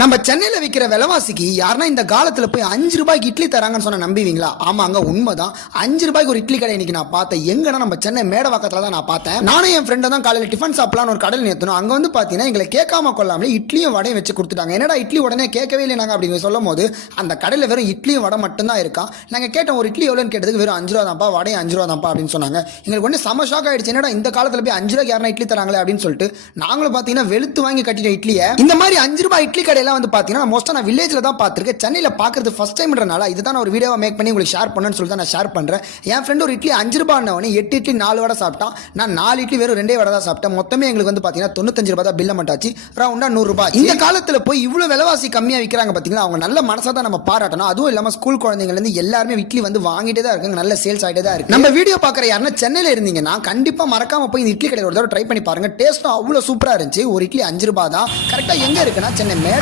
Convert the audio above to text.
நம்ம சென்னையில் விற்கிற விலைவாசிக்கு யாருன்னா இந்த காலத்தில் போய் 5 ரூபாய்க்கு இட்லி தராங்கன்னு சொன்ன நம்புவீங்களா? ஆமாங்க, உண்மைதான். 5 ரூபாய்க்கு ஒரு இட்லி கடை இன்னைக்கு நான் பார்த்தேன். எங்கன்னா நம்ம சென்னை மேடவாக்கத்தில் தான் நான் பார்த்தேன். நானும் என் ஃப்ரெண்டை தான் காலையில் டிஃபன் சாப்பிடலான்னு ஒரு கடையில் நிறுத்தணும். அங்கே வந்து பார்த்தீங்கன்னா எங்களை கேட்காம கொள்ளாமலே இட்லியும் வடையும் வச்சு கொடுத்துட்டாங்க. என்னடா இட்லி உடனே கேட்கவே இல்லை நாங்கள் அப்படின்னு சொல்லும் போது அந்த கடையில் வெறும் இட்லியும் வடை மட்டும்தான் இருக்கா. நாங்கள் கேட்டோம் ஒரு இட்லி எவ்வளோன்னு கேட்டதுக்கு வெறும் 5 ரூபா தான்ப்பா, வடையும் 5 ரூபா தான்ப்பா அப்படின்னு சொன்னாங்க. எங்களுக்கு ஒன்று செம ஷாக் ஆயிடுச்சு. என்னடா இந்த காலத்தில் போய் 5 ரூபாய்க்கு யாரா இட்லி தராங்களே அப்படின்னு சொல்லிட்டு நாங்களும் பார்த்தீங்கன்னா வெளுத்து வாங்கி கட்டிட்டோம் இட்லியை. இந்த மாதிரி 5 ரூபாய் இட்லி கடையெல்லாம் வந்து பார்த்தீங்கன்னா மோஸ்ட்டாக நான் வில்லேஜில் தான் பார்த்துருக்கேன். சென்னையில் பார்க்குறது ஃபஸ்ட் டைம்ன்றனால இதுதான் நான் ஒரு வீடியோவை மேக் பண்ணி உங்களுக்கு ஷேர் பண்ணணும்னு சொல்லிட்டு நான் ஷேர் பண்ணுறேன். என் ஃப்ரெண்டு ஒரு இட்லி 5 ரூபாய்னவனே 8 இட்லி 4 வடை சாப்பிட்டான். நான் 4 இட்லி வெறும் 2 வடை தான் சாப்பிட்டேன். மொத்தமே எங்களுக்கு வந்து பார்த்தீங்கன்னா 95 ரூபாய் தான் பில்ல மட்டாச்சு. ரவுண்டாக 100 ரூபாய். இந்த காலத்தில் போய் இவ்வளோ விலைவாசி கம்மியாக விற்கிறாங்க பார்த்தீங்களா, அவங்க நல்ல மனசாக தான் நம்ம பாராட்டணும். அதுவும் இல்லாமல் ஸ்கூல் குழந்தைங்கலேருந்து எல்லாருமே இட்லி வந்து வாங்கிட்டே தான் இருக்காங்க. நல்ல சேல்ஸ் ஆகிட்டே தான் இருக்கு. நம்ம வீடியோ பார்க்குற யாருன்னா சென்னையில் இருந்தீங்கன்னா கண்டிப்பாக மறக்காம போய் இந்த இட்லி கடை ஒரு தடவை ட்ரை பண்ணி பாருங்க. டேஸ்ட்டும் அவ்வளோ சூப்பராக இருந்துச்சு. ஒரு இட்லி 5 ரூபாய் தான். கரெக்டாக எங்கே இருக்குன்னா சென்னை மேட